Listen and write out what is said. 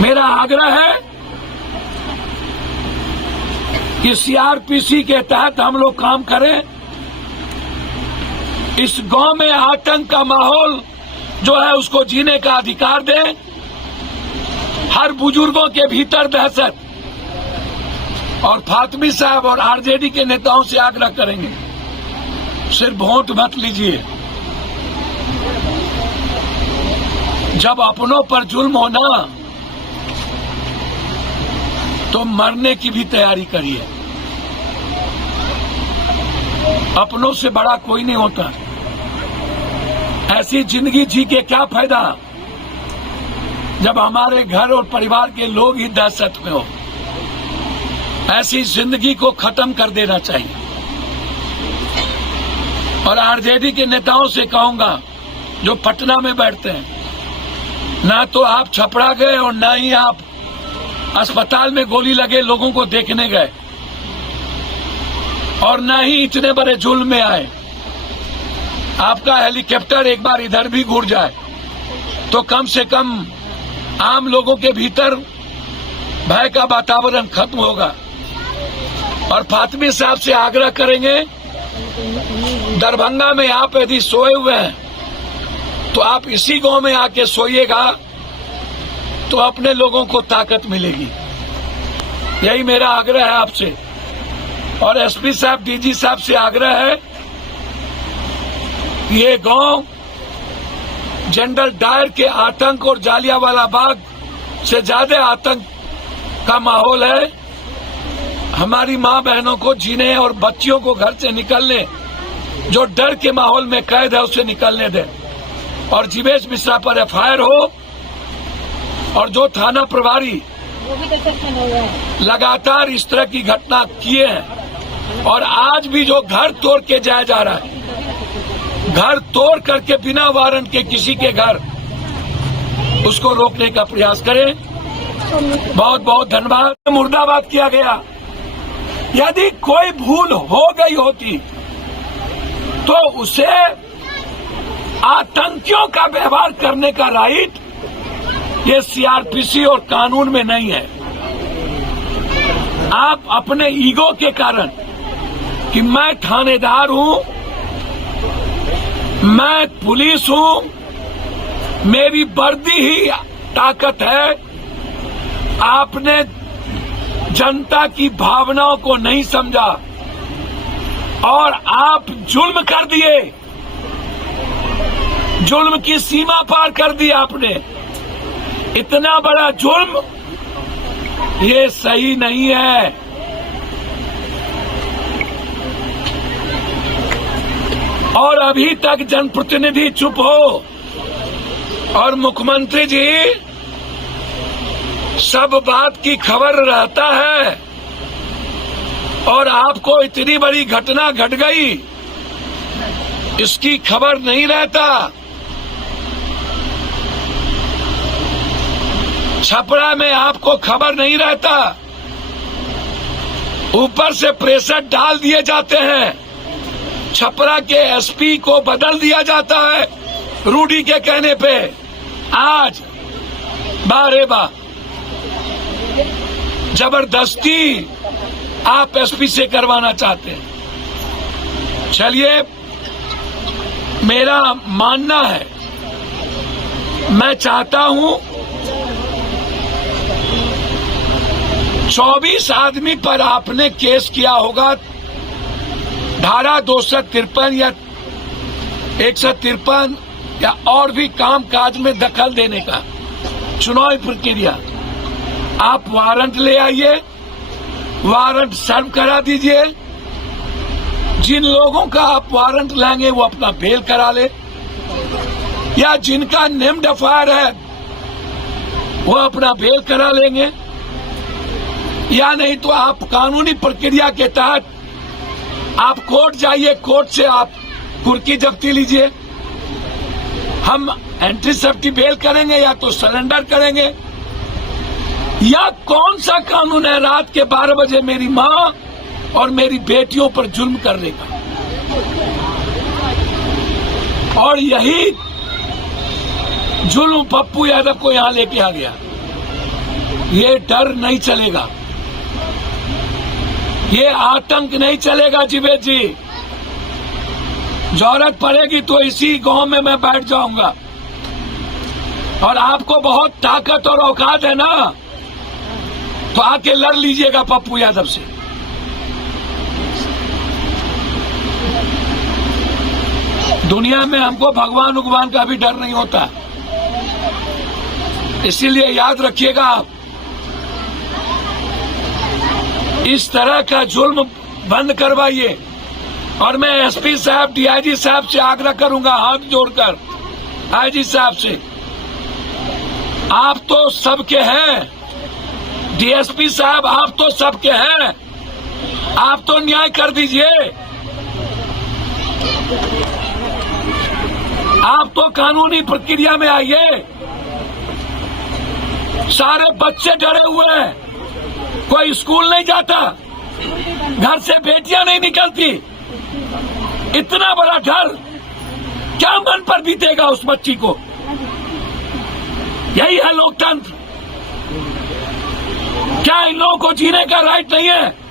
मेरा आग्रह है कि सीआरपीसी के तहत हम लोग काम करें। इस गांव में आतंक का माहौल जो है उसको जीने का अधिकार दें। हर बुजुर्गों के भीतर दहशत, और फातमी साहब और आरजेडी के नेताओं से आग्रह करेंगे, सिर्फ वोट मत लीजिए। जब अपनों पर जुल्म होना तो मरने की भी तैयारी करिए। अपनों से बड़ा कोई नहीं होता। ऐसी जिंदगी जी के क्या फायदा जब हमारे घर और परिवार के लोग ही दहशत में हो। ऐसी जिंदगी को खत्म कर देना चाहिए। और आरजेडी के नेताओं से कहूंगा जो पटना में बैठते हैं, ना तो आप छपरा गए और ना ही आप अस्पताल में गोली लगे लोगों को देखने गए, और ना ही इतने बड़े जुल्म में आए। आपका हेलीकॉप्टर एक बार इधर भी घूर जाए तो कम से कम आम लोगों के भीतर भय का वातावरण खत्म होगा। और फातमी साहब से आग्रह करेंगे, दरभंगा में आप यदि सोए हुए हैं तो आप इसी गांव में आके सोइएगा तो अपने लोगों को ताकत मिलेगी। यही मेरा आग्रह है आपसे। और एसपी साहब, डीजी साहब से आग्रह है, ये गांव जनरल डायर के आतंक और जालियांवाला बाग से ज्यादा आतंक का माहौल है। हमारी मां बहनों को जीने और बच्चियों को घर से निकलने, जो डर के माहौल में कैद है उसे निकलने दें। और जीवेश मिश्रा पर एफआईआर हो, और जो थाना प्रभारी लगातार इस तरह की घटना किए हैं, और आज भी जो घर तोड़ के जाया जा रहा है, घर तोड़ करके बिना वारंट के किसी के घर, उसको रोकने का प्रयास करें। बहुत बहुत धन्यवाद। मुर्दाबाद किया गया। यदि कोई भूल हो गई होती तो उसे आतंकियों का व्यवहार करने का राइट ये सीआरपीसी और कानून में नहीं है। आप अपने ईगो के कारण कि मैं थानेदार हूं, मैं पुलिस हूं, मेरी वर्दी ही ताकत है, आपने जनता की भावनाओं को नहीं समझा और आप जुल्म कर दिए। जुल्म की सीमा पार कर दी आपने। इतना बड़ा जुल्म ये सही नहीं है। और अभी तक जनप्रतिनिधि चुप हो, और मुख्यमंत्री जी सब बात की खबर रहता है, और आपको इतनी बड़ी घटना घट गई इसकी खबर नहीं रहता। छपरा में आपको खबर नहीं रहता, ऊपर से प्रेशर डाल दिए जाते हैं। छपरा के एसपी को बदल दिया जाता है रूडी के कहने पे। आज बारे बा जबरदस्ती आप एसपी से करवाना चाहते हैं। चलिए, मेरा मानना है, मैं चाहता हूं 24 आदमी पर आपने केस किया होगा, धारा 253 या 153 या और भी काम काज में दखल देने का चुनावी प्रक्रिया। आप वारंट ले आइए, वारंट सर्व करा दीजिए। जिन लोगों का आप वारंट लाएंगे वो अपना बेल करा ले, या जिनका नेम्ड एफआईआर है वो अपना बेल करा लेंगे, या नहीं तो आप कानूनी प्रक्रिया के तहत आप कोर्ट जाइए, कोर्ट से आप कुर्की जब्ती लीजिए। हम एंट्री सेफ्टी बेल करेंगे या तो सरेंडर करेंगे। या कौन सा कानून है रात के 12 बजे मेरी मां और मेरी बेटियों पर जुल्म करने का? और यही जुल्म पप्पू यादव को यहां लेके आ गया। ये डर नहीं चलेगा, ये आतंक नहीं चलेगा जीवेद जी। जरूरत पड़ेगी तो इसी गांव में मैं बैठ जाऊंगा। और आपको बहुत ताकत और औकात है ना, तो आके लड़ लीजिएगा पप्पू यादव से। दुनिया में हमको भगवान उगवान का भी डर नहीं होता, इसीलिए याद रखिएगा आप, इस तरह का जुल्म बंद करवाइए। और मैं एसपी साहब, डीआईजी साहब से आग्रह करूंगा हाथ जोड़कर, आईजी साहब से, आप तो सबके हैं, डीएसपी साहब आप तो सबके हैं, आप तो न्याय कर दीजिए, आप तो कानूनी प्रक्रिया में आइए। सारे बच्चे डरे हुए हैं, कोई स्कूल नहीं जाता, घर से बेटियां नहीं निकलती, इतना बड़ा डर क्या मन पर बीतेगा उस बच्ची को? यही है लोकतंत्र। क्या इन लोगों को जीने का राइट नहीं है?